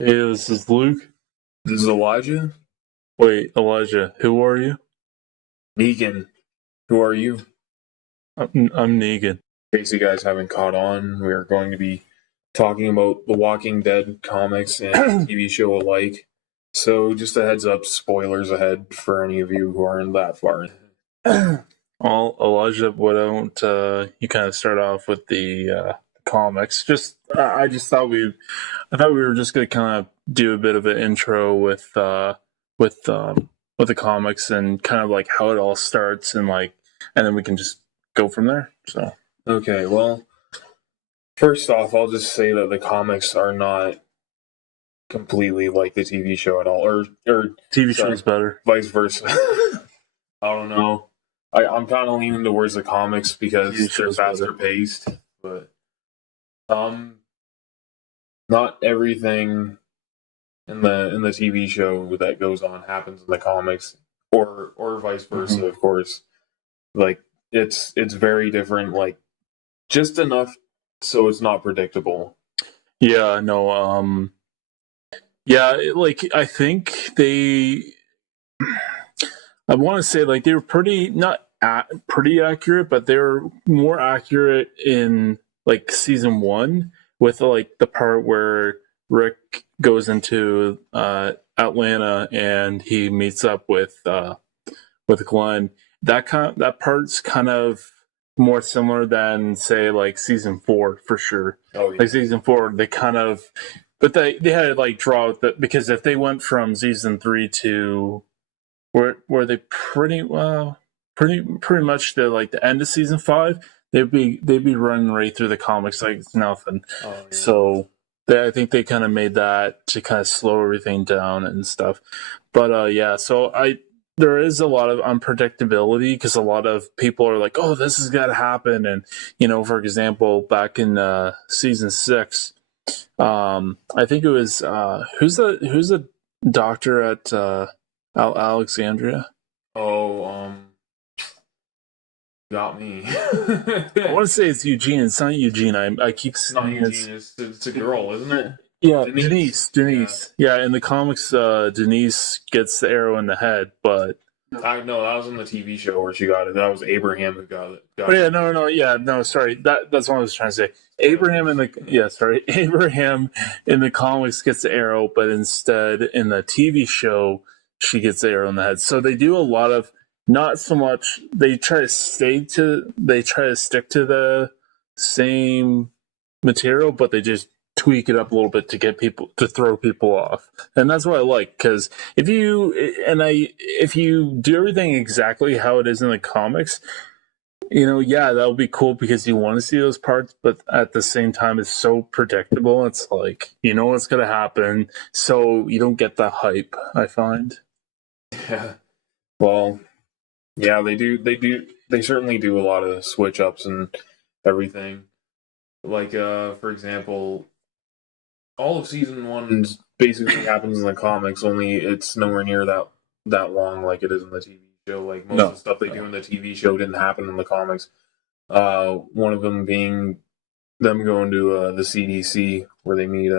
Hey, this is Luke. This is Elijah. Wait, Elijah, who are you? Negan, who are you? I'm Negan. In case you guys haven't caught on, we are going to be talking about the Walking Dead comics and TV show alike. So, just a heads up, spoilers ahead for any of you who aren't that far. Well, Elijah, why don't you kind of start off with the comics? I just thought I thought we were just gonna kind of do a bit of an intro with with the comics and kind of like how it all starts and then we can just go from there. So Okay, well, first off, I'll just say that the comics are not completely like the TV show at all, or TV show's better. vice versa. I don't know. I'm kind of leaning towards the comics because they're faster paced, but not everything in the TV show that goes on happens in the comics, or vice versa, of course. Like it's very different, like just enough so it's not predictable. Yeah, no, I think I want to say like they were pretty accurate, but they were more accurate in like season one with like the part where Rick goes into Atlanta and he meets up with Glenn. That part's kind of more similar than say like season four for sure. Oh yeah. Like season four, they kind of, but they had to like draw it because if they went from season three to were they pretty much the like the end of season five, they'd be running right through the comics like it's nothing. Oh, yeah. So I think they kind of made that to kind of slow everything down and stuff. But yeah, so there is a lot of unpredictability because a lot of people are like, oh, this has got to happen. And, for example, back in season six, I think it was, who's the doctor at Alexandria? Oh, got me. I want to say it's Eugene. It's not Eugene. I keep saying Eugene. It's a girl, isn't it? Yeah, Denise. Yeah, in the comics, Denise gets the arrow in the head, but No, that was in the TV show where she got it. That was Abraham who got it. Sorry. That's what I was trying to say. Abraham in the comics gets the arrow, but instead in the TV show she gets the arrow in the head. So they do a lot of not so much. They try to stick to the same material, but they just tweak it up a little bit to get people to throw people off, and that's what I like because if you do everything exactly how it is in the comics, yeah, that'll be cool because you want to see those parts, but at the same time, it's so predictable. It's like what's gonna happen, so you don't get the hype. I find. Yeah. Well, yeah, they do. They certainly do a lot of switch ups and everything. Like, for example, all of season one basically happens in the comics, only it's nowhere near that long like it is in the TV show. Like most of the stuff they do in the TV show didn't happen in the comics. One of them being them going to the CDC where they meet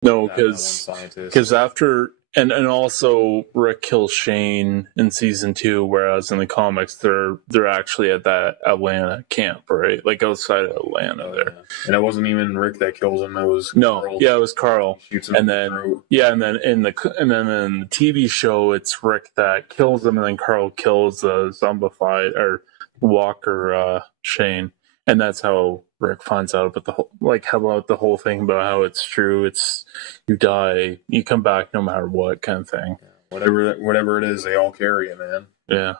no, because after and also Rick kills Shane in season two, whereas in the comics they're actually at that Atlanta camp, right? Like outside of Atlanta there. Yeah. And it wasn't even Rick that kills him, it was Carl. Yeah, it was Carl. Shoots him and then in the TV show it's Rick that kills him, and then Carl kills the zombified or Walker Shane. And that's how Rick finds out about how about the whole thing about how it's true. It's you die, you come back no matter what kind of thing. Yeah, whatever it is, they all carry it, man. Yeah.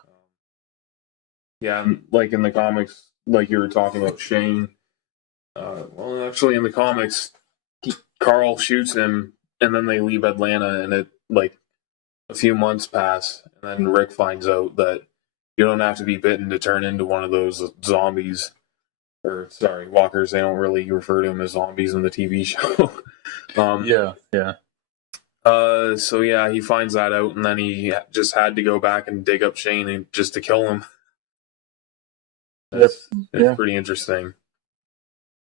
Yeah, and like in the comics, like you were talking about Shane. Well, actually, in the comics, Carl shoots him, and then they leave Atlanta, and it like a few months pass, and then Rick finds out that you don't have to be bitten to turn into one of those zombies. Or sorry, walkers. They don't really refer to them as zombies in the TV show. Yeah. So yeah, he finds that out, and then he just had to go back and dig up Shane just to kill him. It's pretty interesting.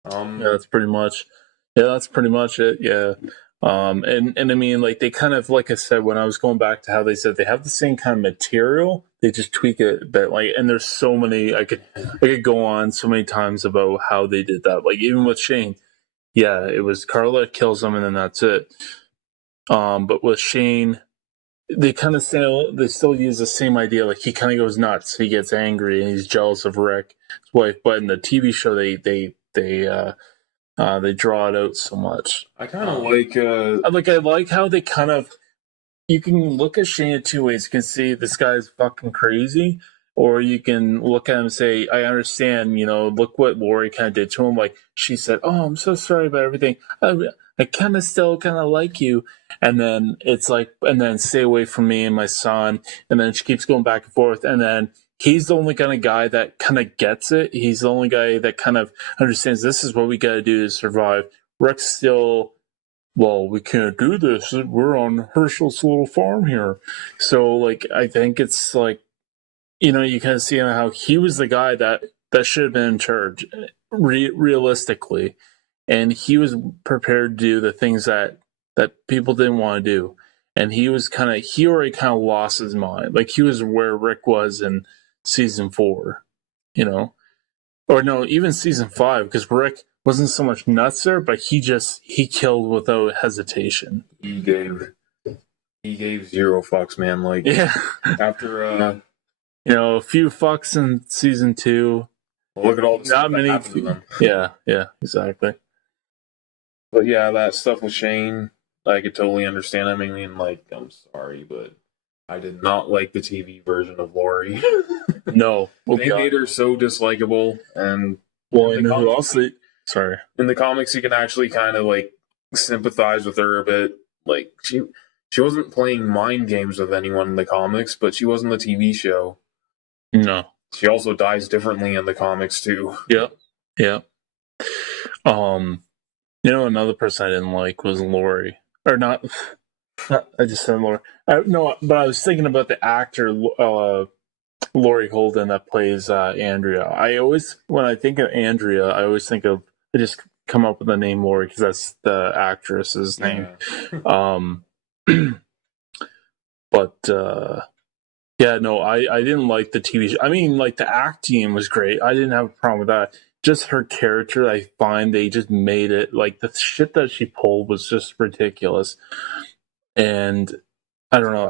That's pretty much it. Yeah. And I mean, like, they kind of, like I said, when I was going back to how they said they have the same kind of material, they just tweak it a bit. Like, and there's so many, I could go on so many times about how they did that. Like, even with Shane, yeah, it was Carla kills him and then that's it. But with Shane, they kind of still use the same idea. Like, he kind of goes nuts, he gets angry, and he's jealous of Rick, his wife. But in the TV show, they draw it out so much. I kind of like I like how they kind of, you can look at Shane two ways. You can see this guy's fucking crazy, or you can look at him and say, I understand, look what Lori kind of did to him. Like, she said, oh, I'm so sorry about everything. I kind of still kind of like you. And then it's like, and then stay away from me and my son. And then she keeps going back and forth. And then he's the only kind of guy that kind of gets it. He's the only guy that kind of understands this is what we got to do to survive. Rick's still, well, we can't do this. We're on Herschel's little farm here. So, like, I think it's like, you kind of see how he was the guy that should have been in charge, realistically. And he was prepared to do the things that people didn't want to do. And he already kind of lost his mind. Like, he was where Rick was in season 4, or no, even season 5, because Rick wasn't so much nuts there, but he killed without hesitation. He gave zero fucks, man. Like, yeah, after a few fucks in season 2. Well, look at all the stuff that happened to them. Yeah, exactly. But yeah, that stuff with Shane, I could totally understand. I mean, like, I'm sorry, but I did not like the TV version of Lori. No, they made her so dislikable, and who else? Sorry. In the comics, you can actually kind of like sympathize with her a bit. Like, she wasn't playing mind games with anyone in the comics, but she was in the TV show. No. She also dies differently in the comics too. Yeah. Another person I didn't like was Lori. Or not. I just said Lori. No, but I was thinking about the actor, Laurie Holden, that plays Andrea. When I think of Andrea, I just come up with the name Laurie because that's the actress's name. But yeah, no, I didn't like the TV show. I mean, like, the acting was great. I didn't have a problem with that. Just her character, I find they just made it, like, the shit that she pulled was just ridiculous. And I don't know.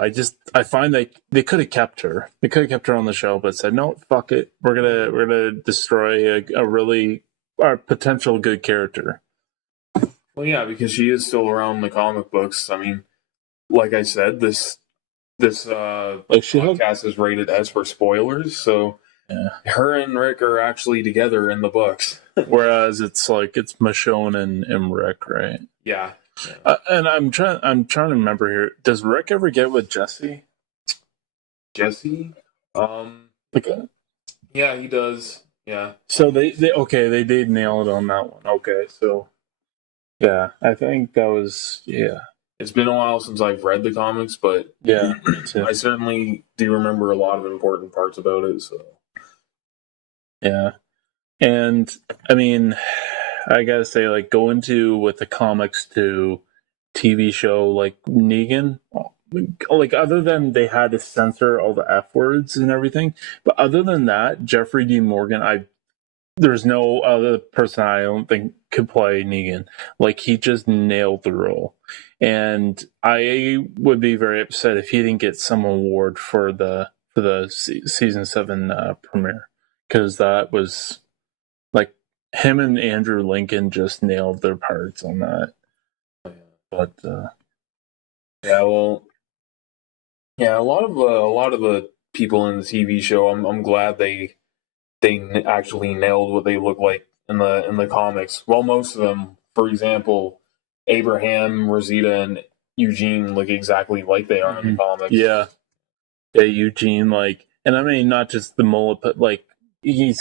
I find that they could have kept her. They could have kept her on the show, but said, no, fuck it. We're gonna destroy a potential good character. Well, yeah, because she is still around in the comic books. I mean, like I said, this podcast is rated S for spoilers, so yeah. Her and Rick are actually together in the books. Whereas it's Michonne and Rick, right? Yeah. And I'm trying to remember here. Does Rick ever get with Jesse? Jesse? Yeah, he does. Yeah. So they did nail it on that one. Okay, so yeah, I think that was It's been a while since I've read the comics, but yeah, me too. I certainly do remember a lot of important parts about it. So yeah, and I mean, I gotta say, like, going with the comics to TV show, like, Negan, like, other than they had to censor all the F words and everything, but other than that, Jeffrey D. Morgan, there's no other person I don't think could play Negan. Like, he just nailed the role. And I would be very upset if he didn't get some award for the season 7 premiere, because that was, like, him and Andrew Lincoln just nailed their parts on that. But yeah, well, yeah, a lot of the people in the TV show, I'm glad they actually nailed what they look like in the comics. Well, most of them, for example, Abraham, Rosita, and Eugene look exactly like they are in the comics. Yeah, Eugene, like, and I mean, not just the mullet, but like, he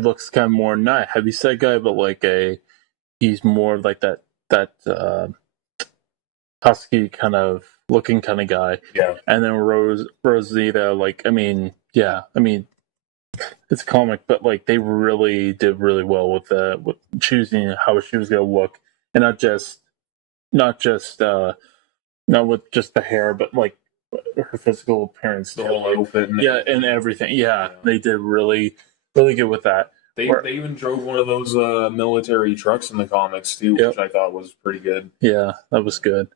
looks kind of more, not a heavyset guy, but like he's more like that husky kind of looking kind of guy. Yeah. And then Rosita, like, I mean, it's a comic, but like, they really did really well with choosing how she was going to look, and not just not with just the hair, but like her physical appearance, the whole outfit, and and everything. Yeah, they did really good with that. They even drove one of those military trucks in the comics too, which I thought was pretty good. Yeah, that was good.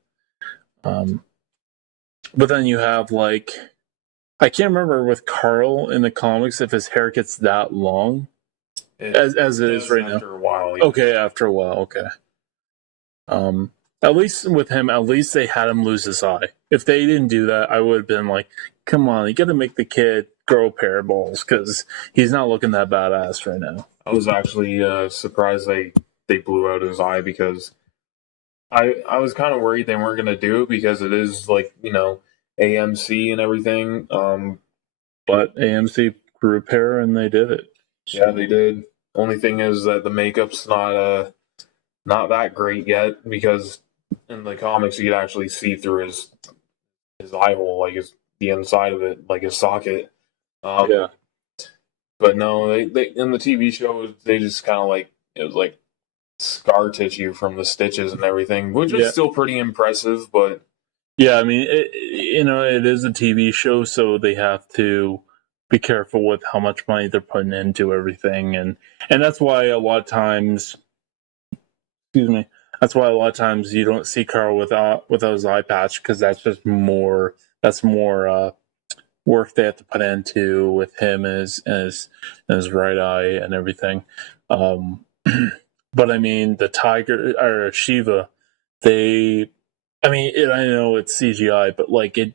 But then you have like, I can't remember with Carl in the comics if his hair gets that long as it is right now. After a while. Yeah. Okay, after a while. Okay. At least with him, at least they had him lose his eye. If they didn't do that, I would have been like, come on, you got to make the kid grow a pair of balls because he's not looking that badass right now. I was actually surprised they blew out his eye because I was kind of worried they weren't going to do it because it is like, AMC and everything. But AMC grew a pair and they did it. Yeah, they did. Only thing is that the makeup's not that great yet because in the comics you could actually see through his eye hole, like the inside of it, like his socket. Yeah. But no, they in the TV show they just kind of like it was like scar tissue from the stitches and everything, which is still pretty impressive. But yeah, I mean, it is a TV show, so they have to be careful with how much money they're putting into everything, and that's why a lot of times, that's why a lot of times you don't see Carl without his eye patch because that's just more work they have to put into with him and his right eye and everything. But I mean, the tiger or Shiva, I know it's CGI, but like it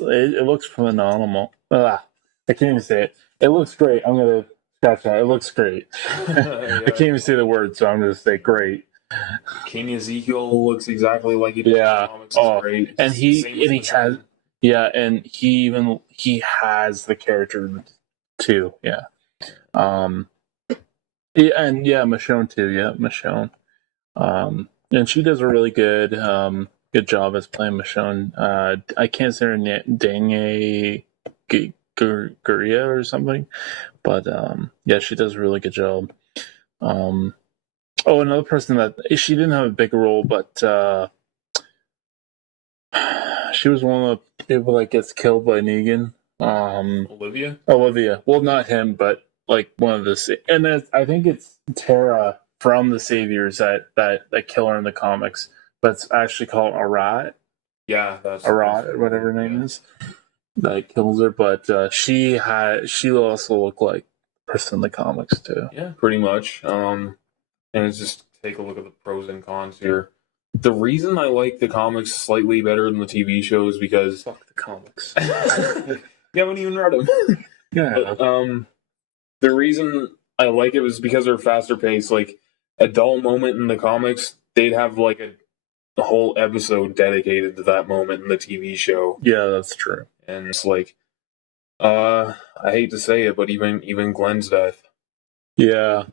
looks phenomenal. I can't even say it. It looks great. I'm gonna scratch that. It looks great. I can't even say the word, so I'm gonna say great. King Ezekiel looks exactly like he did in the comics. Great. And he has the character too. Yeah. Michonne too. Yeah, Michonne. And she does a really good job as playing Michonne. I can't say her name, Danye Guria or something, but she does a really good job. Another person that she didn't have a big role, but she was one of the people that gets killed by Negan. Olivia. Well, not him, but like one of the, and I think it's Tara from the Saviors that kill her in the comics, but it's actually called Arat. Yeah, that's Arat, whatever her name is, that kills her. But she also looked like a person in the comics too. Yeah, pretty much. And it's just take a look at the pros and cons here. The reason I like the comics slightly better than the TV show is because fuck the comics. You haven't even read them. Yeah. But, the reason I like it was because they're faster paced. Like a dull moment in the comics, they'd have like a whole episode dedicated to that moment in the TV show. Yeah, that's true. And it's like, I hate to say it, but even Glenn's death. Yeah.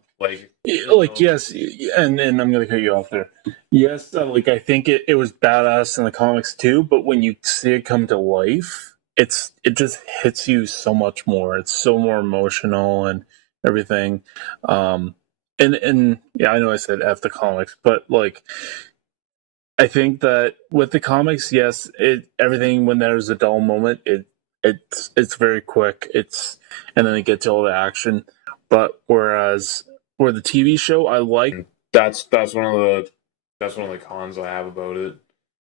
Yes, and I'm gonna cut you off there. Yes, I think it was badass in the comics too, but when you see it come to life, it just hits you so much more. It's so more emotional and everything. And yeah, I know I said F the comics, but like I think that with the comics, yes, everything when there's a dull moment, it's very quick. And then it gets to all the action. But whereas for the TV show, I like that's one of the cons I have about it.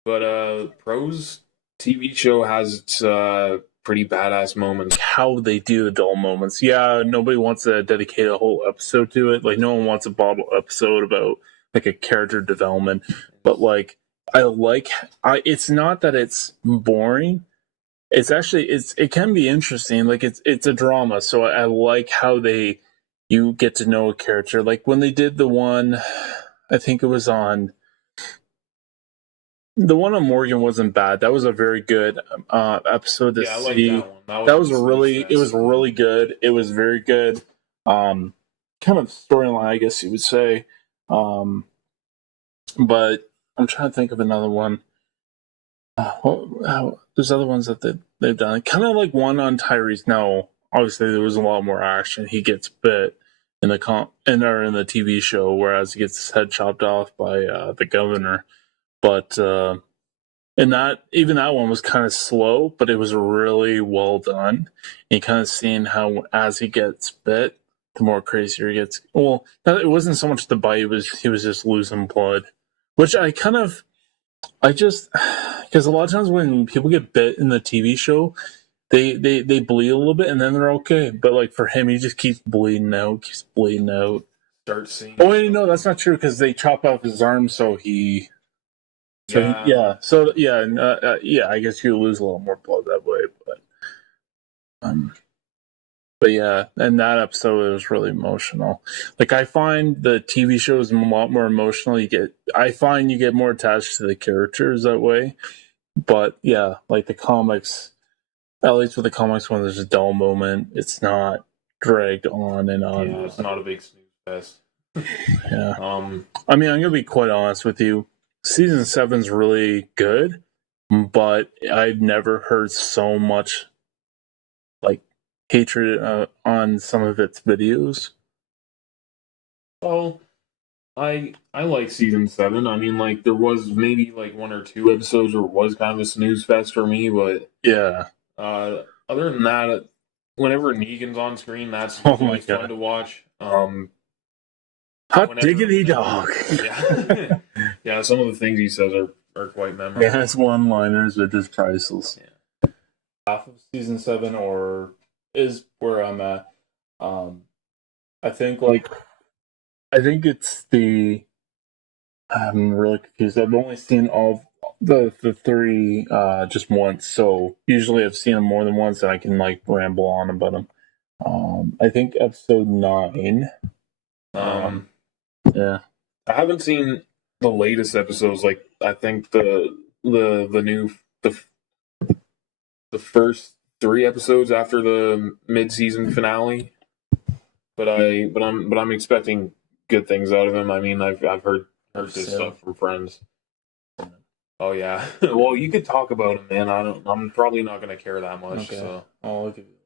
But pros, TV show has its pretty badass moments. How they do the dull moments. Yeah, nobody wants to dedicate a whole episode to it. Like no one wants a bottle episode about like a character development. But like it's not that it's boring. It's actually it can be interesting. Like it's a drama, so I like how you get to know a character. Like when they did the one, I think it was on the one on Morgan wasn't bad. That was a very good episode to see. I like that one. That was it was really good. It was very good. Kind of storyline, I guess you would say. But I'm trying to think of another one. There's other ones that they've done. Kind of like one on Tyrese. No, obviously there was a lot more action. He gets bit in the TV show, whereas he gets his head chopped off by the governor. but and even that one was kind of slow, but it was really well done. And you kind of seeing how as he gets bit, the more crazier he gets. Well, it wasn't so much the bite; he was just losing blood, which I just because a lot of times when people get bit in the TV show, they bleed a little bit and then they're okay. But like for him, he just keeps bleeding out, Start seeing. Oh wait, no, that's not true because they chop off his arm, so he. Yeah, I guess you lose a little more blood that way, um, but yeah, and that episode was really emotional. Like I find the TV shows a lot more emotional. I find you get more attached to the characters that way. But yeah, like the comics, at least with the comics, when there's a dull moment, it's not dragged on and on. Yeah, it's not a big snooze fest. Yeah. I mean, I'm gonna be quite honest with you. Season 7's really good, but I've never heard so much like hatred on some of its videos. Well, I like season 7. I mean, like there was maybe like 1 or 2 episodes where it was kind of a snooze fest for me, but yeah. Other than that, whenever Negan's on screen, that's always fun to watch. Hot diggity dog. Yeah. Yeah, some of the things he says are quite memorable. Yeah, his one-liners are just priceless. Yeah. Half of season 7 is where I'm at. I think it's the. I'm really confused. I've only seen all the 3 just once, so usually I've seen them more than once, and I can like ramble on about them. I think episode 9. Yeah, I haven't seen the latest episodes. Like I think the first 3 episodes after the mid-season finale. But I'm expecting good things out of him. I mean, I've heard this stuff from friends. Oh yeah. Well, you could talk about him, man. I'm probably not gonna care that much. Okay. So I'll look at you.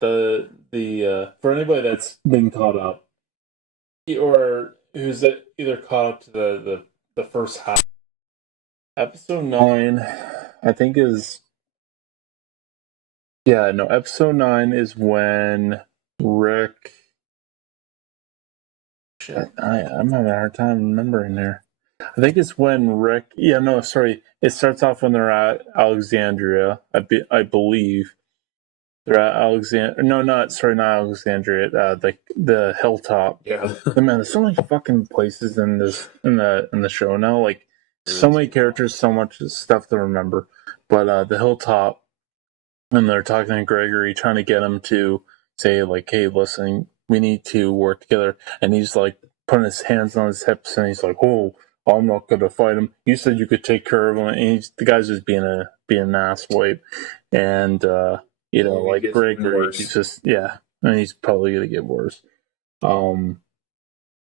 The for anybody that's been caught up, or who's either caught up to the first half, episode 9, I think is. Yeah, no, episode 9 is when Rick. Shit, I'm having a hard time remembering there. I think it's when Rick. Yeah, no, sorry. It starts off when they're at Alexandria. I believe they're at Alexandria. No, not Alexandria. The hilltop. Yeah. Man, there's so many fucking places in the show now. Like so many characters, so much stuff to remember. But the hilltop, and they're talking to Gregory, trying to get him to say like, "Hey, listen, we need to work together." And he's like putting his hands on his hips, and he's like, "Oh, I'm not going to fight him. You said you could take care of him." And the guy's just being an ass wipe, and like Gregory, he's just and he's probably going to get worse.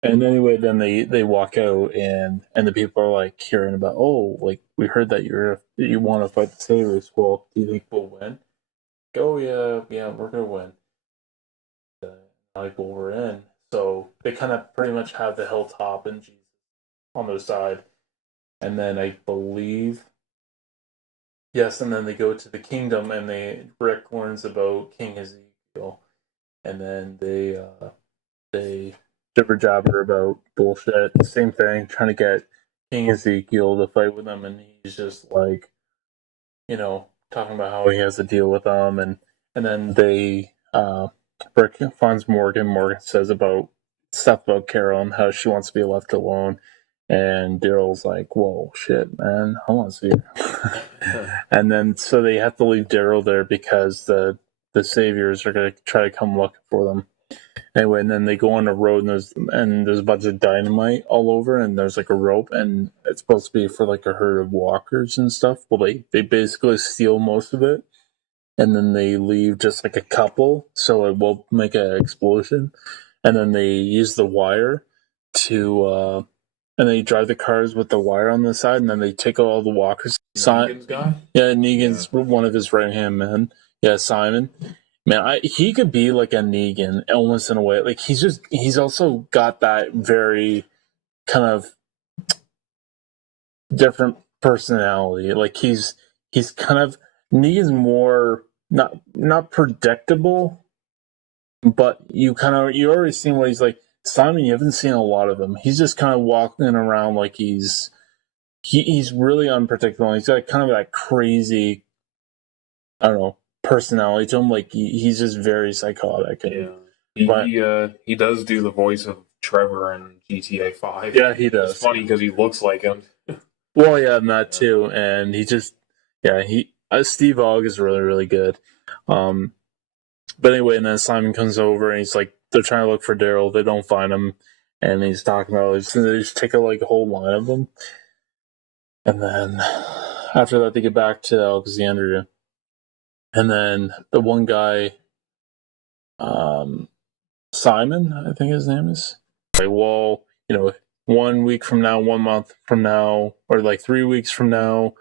And anyway, then they walk out, and the people are like hearing about, oh, like we heard that you want to fight the Sabres. Well, do you think we'll win? Oh yeah, we're gonna win. Like, well, we're in. So they kind of pretty much have the hilltop and Jesus on their side, and then I believe, yes, and then they go to the kingdom, and Rick learns about King Ezekiel, and then they jibber jabber about bullshit. Same thing, trying to get King Ezekiel to fight with them, and he's just like, talking about how he has to deal with them, and then Rick finds Morgan. Morgan says about stuff about Carol and how she wants to be left alone, and Daryl's like, "Whoa, shit, man, I want to see her." And then so they have to leave Daryl there because the saviors are going to try to come looking for them. Anyway, and then they go on a road, and there's a bunch of dynamite all over, and there's like a rope, and it's supposed to be for like a herd of walkers and stuff. Well, they basically steal most of it, and then they leave just like a couple, so it won't make an explosion. And then they use the wire to, and they drive the cars with the wire on the side, and then they take all the walkers. Negan's guy? Yeah, Negan's one of his right hand men. Yeah, Simon. Man, he could be like a Negan almost in a way. Like he's also got that very kind of different personality. Like he's kind of Negan's more not predictable, but you already seen what he's like. Simon, you haven't seen a lot of him. He's just kind of walking around like he's really unpredictable. He's got kind of that crazy, I don't know, personality to him. Like he's just very psychotic. He does do the voice of Trevor in GTA 5. Yeah, he does. It's funny because he looks like him. Well, yeah, and that too. And he just, Steve Ogg is really, really good. But anyway, and then Simon comes over and he's like, they're trying to look for Daryl. They don't find him. And he's talking about it. They just take a whole line of them. And then after that, they get back to Alexandria. And then the one guy, Simon, I think his name is. Like, well, 1 week from now, 1 month from now, or like 3 weeks from now,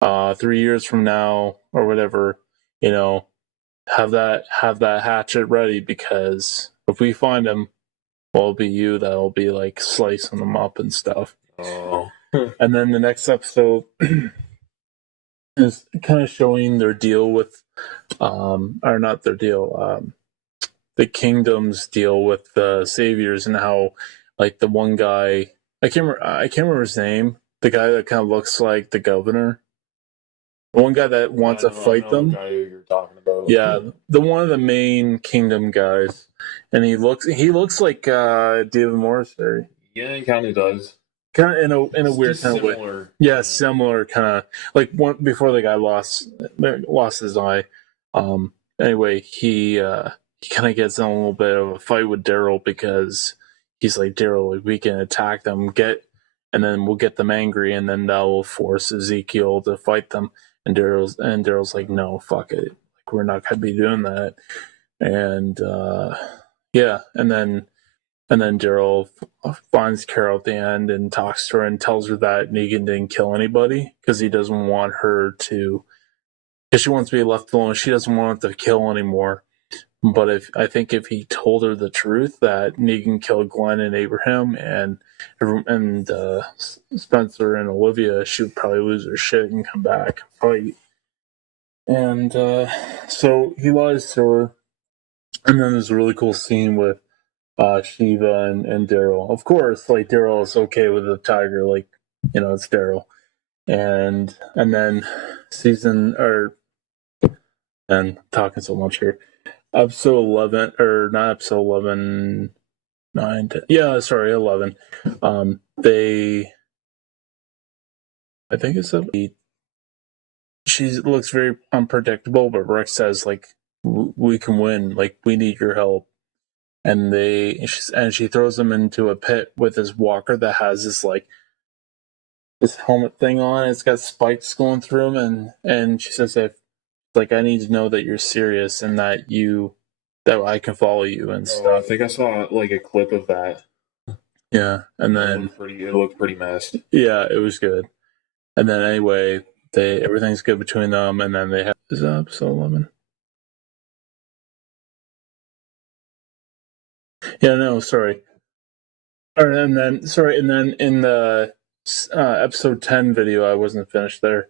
3 years from now, or whatever, have that hatchet ready, because if we find him, well, it'll be you that'll be like slicing them up and stuff. Oh. And then the next episode is kind of showing their deal with, or not their deal, the kingdom's deal with the saviors, and how like the one guy, I can't remember his name, the guy that kind of looks like the governor. The one guy that wants to fight them. The guy you're talking about. Yeah, the one of the main kingdom guys, and he looks like David Morrissey. Yeah, he kind of does. Kind of in a weird kind of way. Yeah, similar kind of like one before the guy lost his eye. Anyway, he kind of gets in a little bit of a fight with Daryl, because he's like, Daryl, like, we can attack them, and then we'll get them angry, and then that will force Ezekiel to fight them. And Daryl's like, no, fuck it, like, we're not gonna be doing that. And and then Daryl finds Carol at the end and talks to her and tells her that Negan didn't kill anybody, because he doesn't want her to, because she wants to be left alone. She doesn't want to kill anymore. But I think if he told her the truth that Negan killed Glenn and Abraham and Spencer and Olivia, she would probably lose her shit and come back and fight. And so he lies to her. And then there's a really cool scene with Shiva and Daryl. Of course, like, Daryl is okay with the tiger, like, it's Daryl. And then and talking so much here. Episode 11, or not episode 11, 9, 10. Yeah, sorry, 11. I think it's she looks very unpredictable, but Rick says, like, we can win, like, we need your help. And she throws them into a pit with this walker that has this helmet thing on. It's got spikes going through them, and she says, like, I need to know that you're serious and that I can follow you and stuff. I think I saw like a clip of that. Yeah, and then it looked pretty messed. Yeah, it was good. And then anyway, everything's good between them, and then they have, is that episode 11? Yeah, no, sorry. And then in the episode 10 video, I wasn't finished there.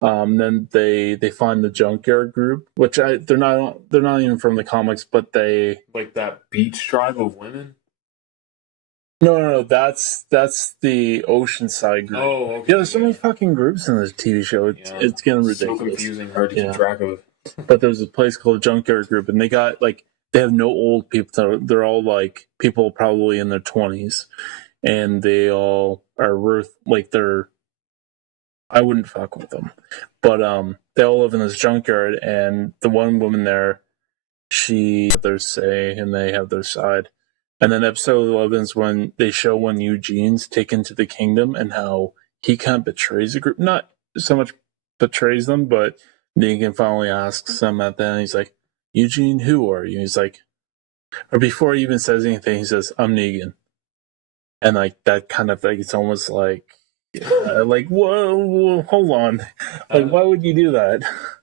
Then they find the junkyard group, which they're not even from the comics, but they, like, that beach tribe of women. No, that's the Oceanside group. Oh, okay. Yeah, there's so many fucking groups in this TV show. It's getting ridiculous. So confusing, hard to keep track of. But there's a place called Junkyard Group, and they got, like, they have no old people. They're all like people probably in their 20s, and they all are worth, like, I wouldn't fuck with them, but they all live in this junkyard, and the one woman there, she have their say and they have their side. And then episode 11 is when they show when Eugene's taken to the kingdom and how he kind of betrays the group. Not so much betrays them, but Negan finally asks them at the end, he's like, Eugene, who are you? He's like, or before he even says anything, he says, I'm Negan. And like that kind of, like, it's almost like, like, whoa, hold on. Like, why would you do that?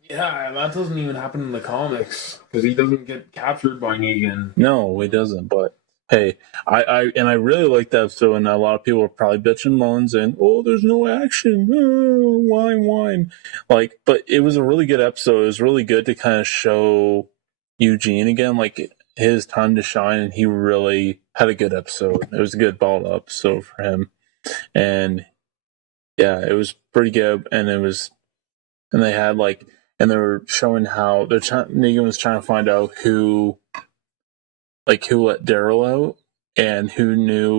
Yeah, that doesn't even happen in the comics, because he doesn't get captured by Negan. No, he doesn't, but Hey, I really liked that episode, and a lot of people are probably bitching, moans, and oh, there's no action, oh, whine. Like, but it was a really good episode. It was really good to kind of show Eugene again, like his time to shine, and he really had a good episode. It was a good ball episode for him, and yeah, it was pretty good, and and they had like, and they were showing how Negan was trying to find out who let Daryl out and who knew